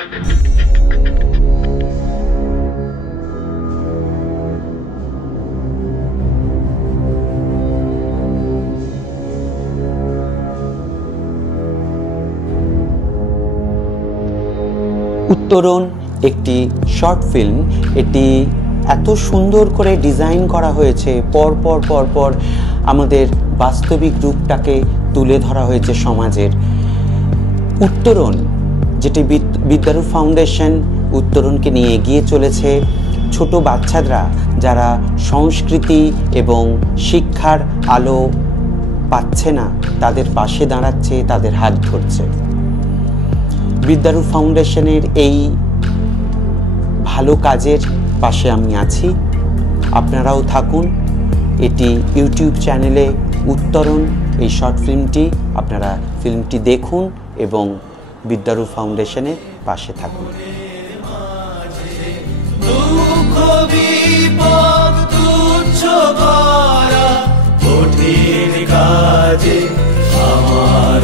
উত্তরণ একটি short film. এটি এত সুন্দর করে ডিজাইন করা হয়েছে, পর পর পর পর আমাদের বাস্তবিক রূপটাকে তুলে ধরা হয়েছে সমাজের। উত্তরণ, যেটি বিদ্যারূপ ফাউন্ডেশন উত্তরণকে নিয়ে এগিয়ে চলেছে, ছোট বাচ্চারা যারা সংস্কৃতি এবং শিক্ষার আলো পাচ্ছে না তাদের পাশে দাঁড়াচ্ছে, তাদের হাত ধরছে। বিদ্যারূপ ফাউন্ডেশনের এই ভালো কাজের পাশে আমি আছি, আপনারাও থাকুন। এটি ইউটিউব চ্যানেলে উত্তরণ এই শর্ট ফিল্মটি, আপনারা ফিল্মটি দেখুন এবং বিদ্যারূপ ফাউন্ডেশনের পাশে থাকুন। আমার